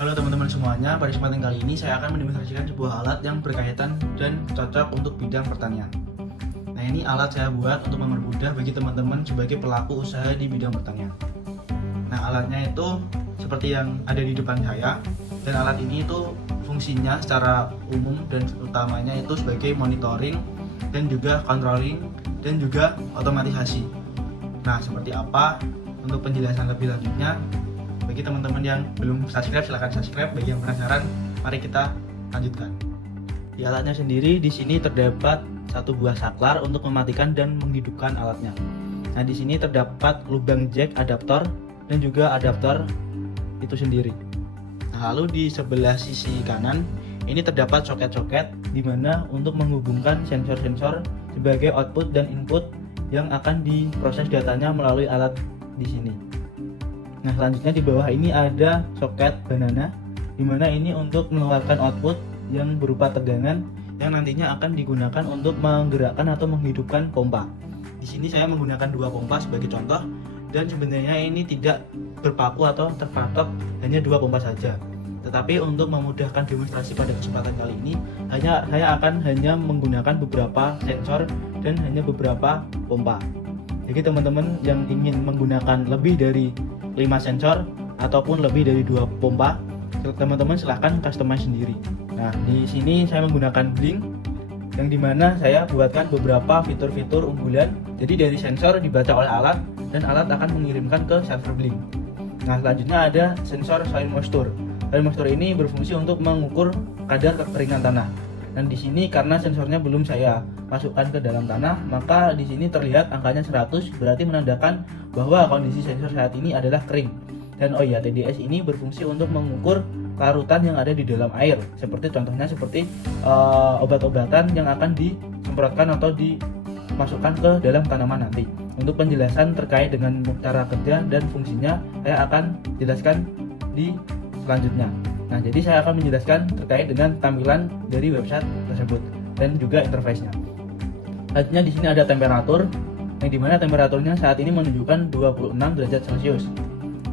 Halo teman-teman semuanya, pada kesempatan kali ini saya akan mendemonstrasikan sebuah alat yang berkaitan dan cocok untuk bidang pertanian. Nah, ini alat saya buat untuk mempermudah bagi teman-teman sebagai pelaku usaha di bidang pertanian. Nah, alatnya itu seperti yang ada di depan saya, dan alat ini itu fungsinya secara umum dan utamanya itu sebagai monitoring dan juga controlling dan juga otomatisasi. Nah, seperti apa? Untuk penjelasan lebih lanjutnya, bagi teman-teman yang belum subscribe, silahkan subscribe. Bagi yang penasaran, mari kita lanjutkan. Di alatnya sendiri, di sini terdapat satu buah saklar untuk mematikan dan menghidupkan alatnya. Nah, di sini terdapat lubang jack adaptor dan juga adaptor itu sendiri. Nah, lalu di sebelah sisi kanan ini terdapat soket-soket di mana untuk menghubungkan sensor-sensor sebagai output dan input yang akan diproses datanya melalui alat di sini. Nah, selanjutnya di bawah ini ada soket banana, di mana ini untuk mengeluarkan output yang berupa tegangan yang nantinya akan digunakan untuk menggerakkan atau menghidupkan pompa. Di sini saya menggunakan dua pompa sebagai contoh, dan sebenarnya ini tidak berpaku atau terpatok hanya dua pompa saja. Tetapi untuk memudahkan demonstrasi pada kesempatan kali ini, saya akan hanya menggunakan beberapa sensor dan hanya beberapa pompa. Jadi teman-teman yang ingin menggunakan lebih dari 5 sensor ataupun lebih dari 2 pompa, teman-teman silahkan customize sendiri. Nah, di sini saya menggunakan Blink, yang dimana saya buatkan beberapa fitur-fitur unggulan. Jadi dari sensor dibaca oleh alat dan alat akan mengirimkan ke server Blink. Nah, selanjutnya ada sensor soil moisture. Soil moisture ini berfungsi untuk mengukur kadar kekeringan tanah. Dan di sini karena sensornya belum saya masukkan ke dalam tanah, maka di sini terlihat angkanya 100, berarti menandakan bahwa kondisi sensor saat ini adalah kering. Dan oh ya, TDS ini berfungsi untuk mengukur larutan yang ada di dalam air, seperti contohnya obat-obatan yang akan disemprotkan atau dimasukkan ke dalam tanaman nanti. Untuk penjelasan terkait dengan cara kerja dan fungsinya, saya akan jelaskan di selanjutnya. Nah, jadi saya akan menjelaskan terkait dengan tampilan dari website tersebut dan juga interface-nya. Selanjutnya di sini ada temperatur, yang dimana temperaturnya saat ini menunjukkan 26 derajat Celcius.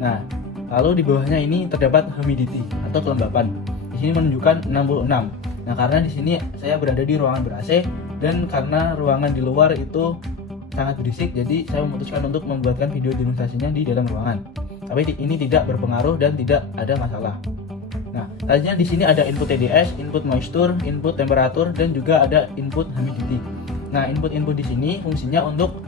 Nah, lalu di bawahnya ini terdapat humidity atau kelembapan. Di sini menunjukkan 66. Nah, karena di sini saya berada di ruangan ber-AC dan karena ruangan di luar itu sangat berisik, jadi saya memutuskan untuk membuatkan video demonstrasinya di dalam ruangan. Tapi ini tidak berpengaruh dan tidak ada masalah. Nah, selanjutnya di sini ada input TDS, input moisture, input temperatur, dan juga ada input humidity. Nah, input di sini fungsinya untuk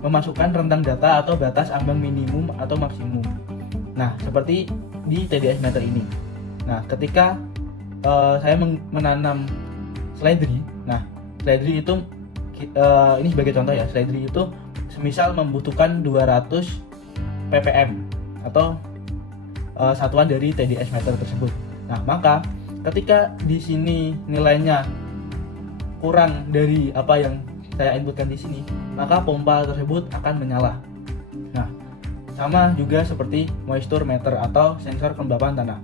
memasukkan rentang data atau batas ambang minimum atau maksimum. Nah, seperti di TDS meter ini. Nah, ketika saya menanam seledri, nah seledri itu ini sebagai contoh ya, seledri itu semisal membutuhkan 200 ppm atau satuan dari TDS meter tersebut. Nah, maka ketika di sini nilainya kurang dari apa yang saya inputkan di sini, maka pompa tersebut akan menyala. Nah, sama juga seperti moisture meter atau sensor kelembapan tanah.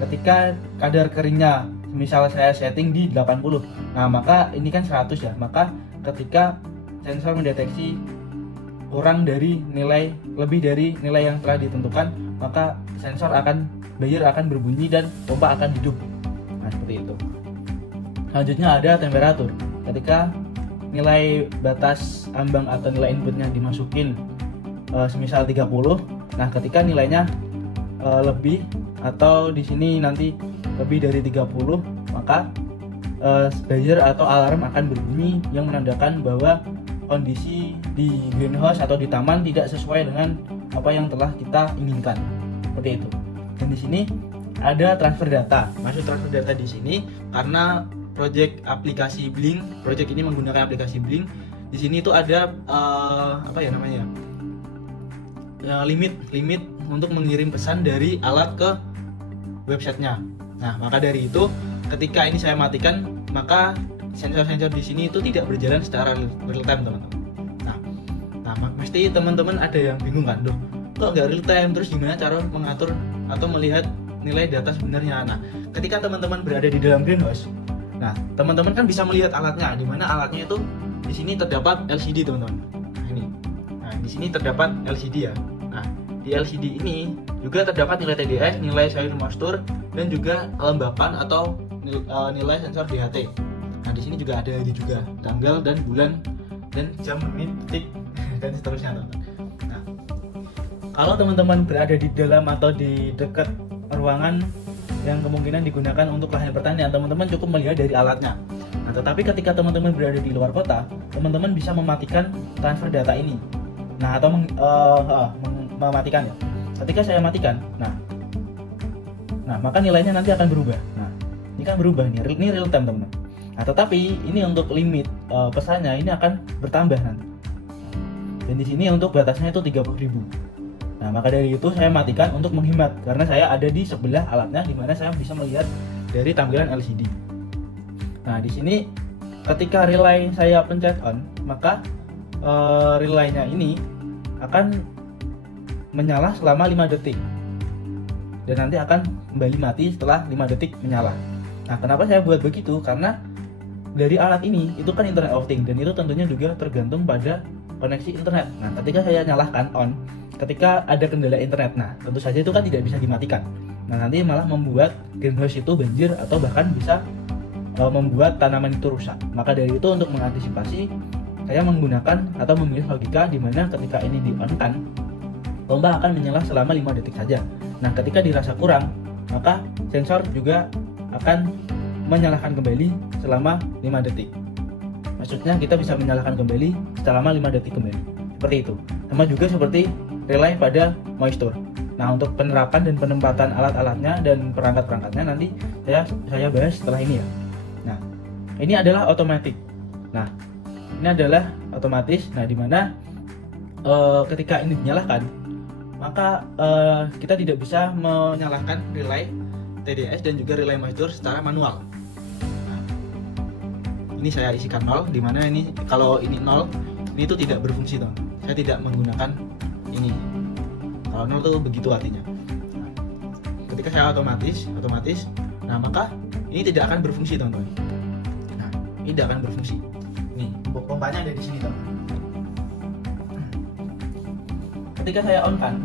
Ketika kadar keringnya misal saya setting di 80, nah maka ini kan 100 ya, maka ketika sensor mendeteksi kurang dari lebih dari nilai yang telah ditentukan, maka sensor buzzer akan berbunyi dan pompa akan hidup. Nah, seperti itu. Selanjutnya ada temperatur. Ketika nilai batas ambang atau nilai inputnya dimasukin semisal 30, nah ketika nilainya lebih atau di sini nanti lebih dari 30, maka buzzer atau alarm akan berbunyi yang menandakan bahwa kondisi di greenhouse atau di taman tidak sesuai dengan apa yang telah kita inginkan. Seperti itu. Dan di sini ada transfer data. Maksud transfer data di sini karena project aplikasi Blink, project ini menggunakan aplikasi Blink. Di sini itu ada limit untuk mengirim pesan dari alat ke websitenya. Nah, maka dari itu ketika ini saya matikan, maka sensor-sensor di sini itu tidak berjalan secara real time, teman-teman. Nah, mesti teman-teman ada yang bingung kan, loh, kok nggak real time, terus gimana cara mengatur atau melihat nilai data sebenarnya? Nah, ketika teman-teman berada di dalam greenhouse, nah teman-teman kan bisa melihat alatnya, di mana alatnya itu di sini terdapat LCD, teman-teman. Nah, di sini terdapat LCD ya. Nah, di LCD ini juga terdapat nilai TDS, nilai sayur moisture, dan juga kelembapan atau nilai sensor DHT. Nah di sini juga ada ini juga tanggal dan bulan dan jam, menit, detik dan seterusnya teman-teman. Nah, kalau teman-teman berada di dalam atau di dekat ruangan yang kemungkinan digunakan untuk lahan pertanian, teman-teman cukup melihat dari alatnya. Nah, tetapi ketika teman-teman berada di luar kota, teman-teman bisa mematikan transfer data ini. Nah, atau mematikan ya. Ketika saya matikan, nah maka nilainya nanti akan berubah. Nah, ini kan berubah nih, ini real time teman-teman. Nah, tetapi ini untuk limit pesannya ini akan bertambah nanti. Dan di sini untuk batasnya itu 30.000. Nah, maka dari itu saya matikan untuk menghemat karena saya ada di sebelah alatnya di mana saya bisa melihat dari tampilan LCD. Nah, di sini ketika relay saya pencet on, maka relaynya ini akan menyala selama 5 detik. Dan nanti akan kembali mati setelah 5 detik menyala. Nah, kenapa saya buat begitu? Karena dari alat ini itu kan Internet of Things dan itu tentunya juga tergantung pada koneksi internet. Nah, ketika saya nyalakan on, ketika ada kendala internet, nah tentu saja itu kan tidak bisa dimatikan. Nah, nanti malah membuat greenhouse itu banjir atau bahkan bisa membuat tanaman itu rusak. Maka dari itu untuk mengantisipasi, saya menggunakan atau memilih logika di mana ketika ini di-on-kan, pompa akan menyala selama 5 detik saja. Nah, ketika dirasa kurang, maka sensor juga akan menyalakan kembali selama 5 detik. Maksudnya kita bisa menyalakan kembali selama 5 detik kembali. Seperti itu. Sama juga seperti relay pada moisture. Nah, untuk penerapan dan penempatan alat-alatnya dan perangkat-perangkatnya nanti saya bahas setelah ini ya. Nah, ini adalah otomatis. Nah, ini adalah otomatis. Nah, dimana ketika ini dinyalakan, maka kita tidak bisa menyalakan relay TDS dan juga relay moisture secara manual. Nah, ini saya isikan 0, dimana ini kalau ini 0, ini itu tidak berfungsi teman. Saya tidak menggunakan ini. Kalau 0 itu begitu artinya. Nah, ketika saya otomatis, nah maka ini tidak akan berfungsi teman-teman. Nah, ini tidak akan berfungsi. Nih, pompanya ada di sini teman. Ketika saya on kan,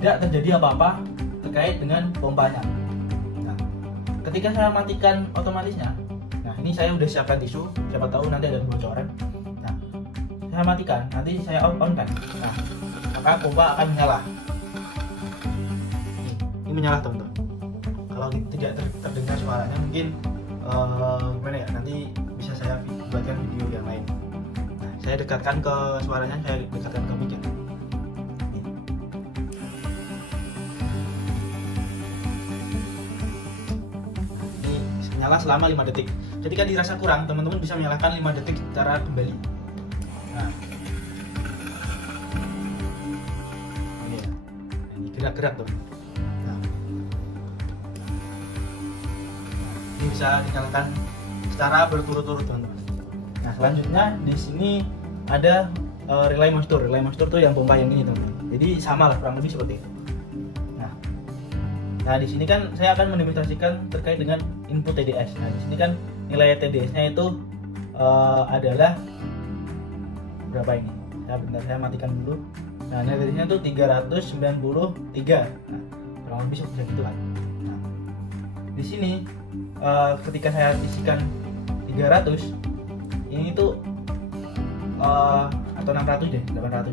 tidak terjadi apa-apa terkait dengan pompanya. Nah, ketika saya matikan otomatisnya, nah ini saya udah siapkan tisu, siapa tahu nanti ada bocoran. Nah, saya matikan, nanti saya on kan. Nah, maka pompa akan menyala. Ini menyala teman-teman. Kalau tidak terdengar suaranya mungkin gimana ya? Nanti bisa saya buatkan video yang lain. Nah, saya dekatkan ke suaranya, saya dekatkan ke mic. Nyala selama 5 detik. Ketika dirasa kurang, teman-teman bisa menyalakan 5 detik secara kembali. Nah, ini ya. Ini gerak-gerak tuh. Nah, ini bisa dinyalakan secara berturut-turut teman-teman. Nah, selanjutnya di sini ada relay moisture. Relay moisture tuh yang pompa yang ini teman-teman. Jadi sama lah kurang lebih seperti itu. Nah, di sini kan saya akan mendemonstrasikan terkait dengan input TDS. Nah, di sini kan nilai TDS-nya itu adalah berapa ini? Saya matikan dulu. Nah, nilai TDS-nya itu 393. Nah, kurang lebih seperti itu kan. Nah, di sini ketika saya isikan 300, ini tuh atau 600 deh, 800.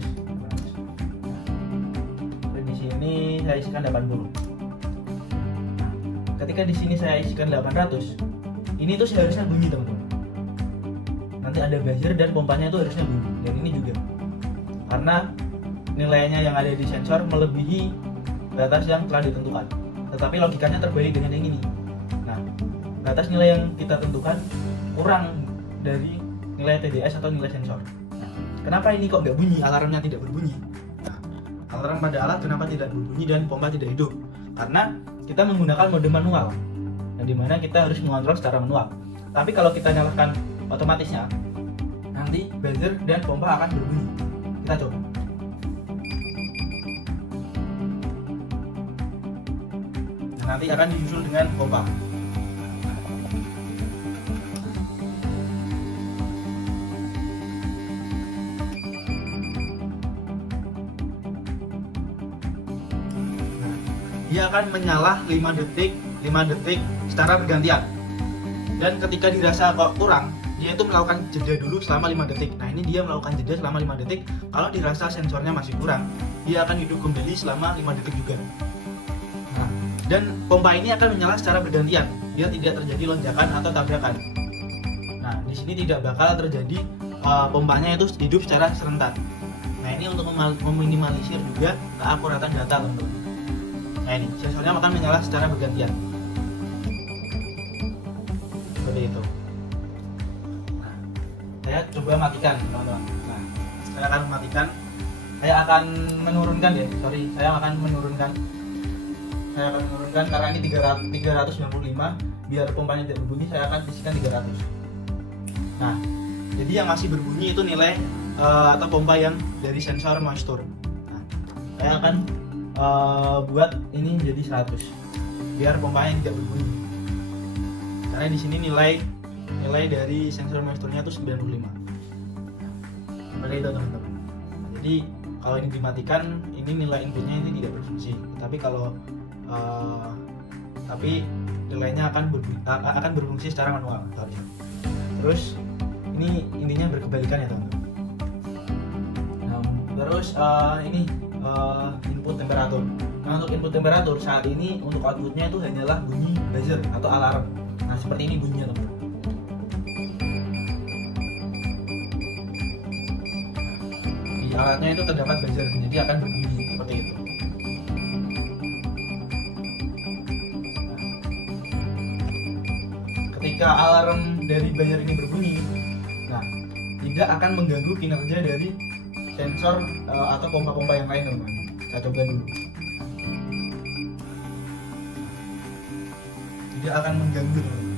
Dan di sini saya isikan 80. Ketika di sini saya isikan 800, ini tuh seharusnya bunyi teman-teman. Nanti ada buzzer dan pompanya itu harusnya bunyi. Dan ini juga karena nilainya yang ada di sensor melebihi batas yang telah ditentukan. Tetapi logikanya terbalik dengan yang ini. Nah, batas nilai yang kita tentukan kurang dari nilai TDS atau nilai sensor. Nah, kenapa ini kok nggak bunyi? Alarmnya tidak berbunyi. Nah, alarm pada alat kenapa tidak berbunyi dan pompa tidak hidup? Karena kita menggunakan mode manual, yang dimana kita harus mengontrol secara manual. Tapi kalau kita nyalakan otomatisnya, nanti buzzer dan pompa akan berbunyi. Kita coba. Nah, nanti akan disusul dengan pompa. dia akan menyala 5 detik secara bergantian. Dan ketika dirasa kok kurang, dia itu melakukan jeda dulu selama 5 detik. Nah, ini dia melakukan jeda selama 5 detik. Kalau dirasa sensornya masih kurang, dia akan hidup kembali selama 5 detik juga. Nah, dan pompa ini akan menyala secara bergantian. Dia tidak terjadi lonjakan atau tabrakan. Nah, di sini tidak bakal terjadi pompanya itu hidup secara serentak. Nah, ini untuk meminimalisir juga keakuratan data, teman-teman. Nah, ini sensornya akan menyala secara bergantian. Seperti itu. Nah, saya coba matikan, teman-teman. Nah, saya akan matikan. Saya akan menurunkan karena ini 395, biar pompanya tidak berbunyi saya akan bisikan 300. Nah, jadi yang masih berbunyi itu nilai atau pompa yang dari sensor moisture. Nah, saya akan buat ini menjadi 100 biar pompanya tidak berbunyi. Karena di sini nilai dari sensor moisture-nya itu 95. Seperti itu, teman-teman. Jadi kalau ini dimatikan, ini nilai inputnya ini tidak berfungsi. Tapi nilainya akan berfungsi secara manual. Terus ini intinya berkebalikan ya, teman-teman. Nah, terus ini input temperatur. Nah, untuk input temperatur saat ini untuk outputnya itu hanyalah bunyi buzzer atau alarm. Nah, seperti ini bunyinya, teman-teman. Di alatnya itu terdapat buzzer, jadi akan berbunyi seperti itu. Ketika alarm dari buzzer ini berbunyi, nah, tidak akan mengganggu kinerja dari sensor atau pompa-pompa yang lain, teman-teman. Saya coba dulu. Tidak akan mengganggu, teman-teman.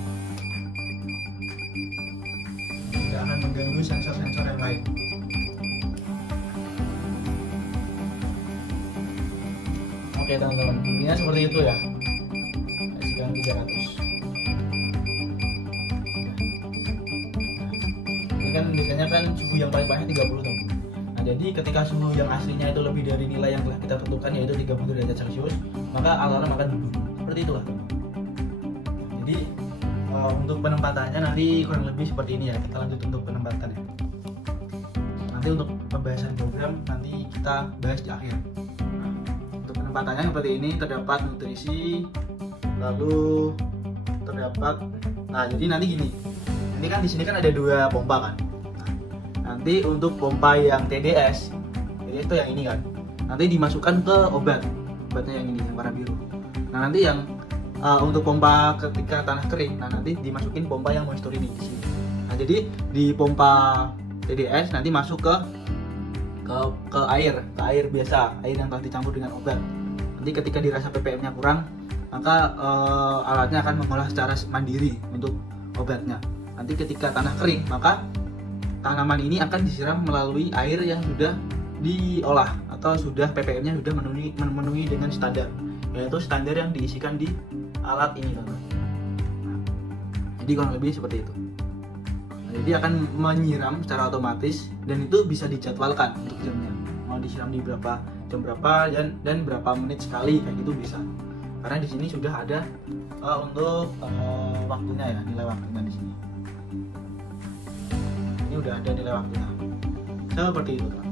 Tidak akan mengganggu sensor-sensor yang lain. Oke, teman-teman, intinya seperti itu ya. Sekarang 300. Ini kan biasanya kan suhu yang paling banyak 30, teman-teman. Nah, jadi ketika suhu yang aslinya itu lebih dari nilai yang telah kita tentukan, yaitu 30 derajat Celcius, maka alarm akan berbunyi. Seperti itulah, teman-teman. Jadi untuk penempatannya nanti kurang lebih seperti ini ya. Kita lanjut untuk penempatannya. Nanti untuk pembahasan program nanti kita bahas di akhir. Nah, untuk penempatannya seperti ini, terdapat nutrisi, lalu terdapat. Nah, jadi nanti gini. Ini kan di sini kan ada 2 pompa kan. Nanti untuk pompa yang TDS, jadi itu yang ini kan, nanti dimasukkan ke obatnya yang ini, yang warna biru. Nah, nanti yang untuk pompa ketika tanah kering, nah nanti dimasukin pompa yang moisture ini di sini. Nah, jadi di pompa TDS nanti masuk ke air biasa, air yang telah dicampur dengan obat. Nanti ketika dirasa ppm-nya kurang, maka alatnya akan mengolah secara mandiri untuk obatnya. Nanti ketika tanah kering, maka tanaman ini akan disiram melalui air yang sudah diolah atau sudah ppm-nya sudah memenuhi dengan standar, yaitu standar yang diisikan di alat ini, teman-teman. Nah, jadi kurang lebih seperti itu. Nah, jadi akan menyiram secara otomatis dan itu bisa dijadwalkan untuk jamnya. Mau disiram di jam berapa dan berapa menit sekali, kayak gitu bisa. Karena di sini sudah ada untuk waktunya ya, nilai waktunya di sini. Ini udah ada nilai waktunya. Seperti itu, teman.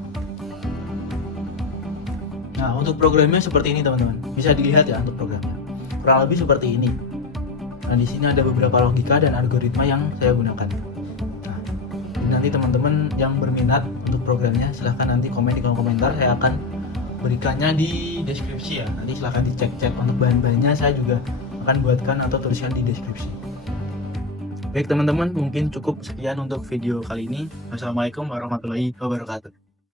Nah, untuk programnya seperti ini, teman-teman. Bisa dilihat ya untuk programnya. Kurang lebih seperti ini. Nah, di sini ada beberapa logika dan algoritma yang saya gunakan. Nah, nanti teman-teman yang berminat untuk programnya silahkan nanti komen di kolom komentar. Saya akan berikannya di deskripsi ya. Nanti silahkan dicek-cek untuk bahan-bahannya. Saya juga akan buatkan atau tuliskan di deskripsi. Baik, teman-teman, mungkin cukup sekian untuk video kali ini. Wassalamualaikum warahmatullahi wabarakatuh.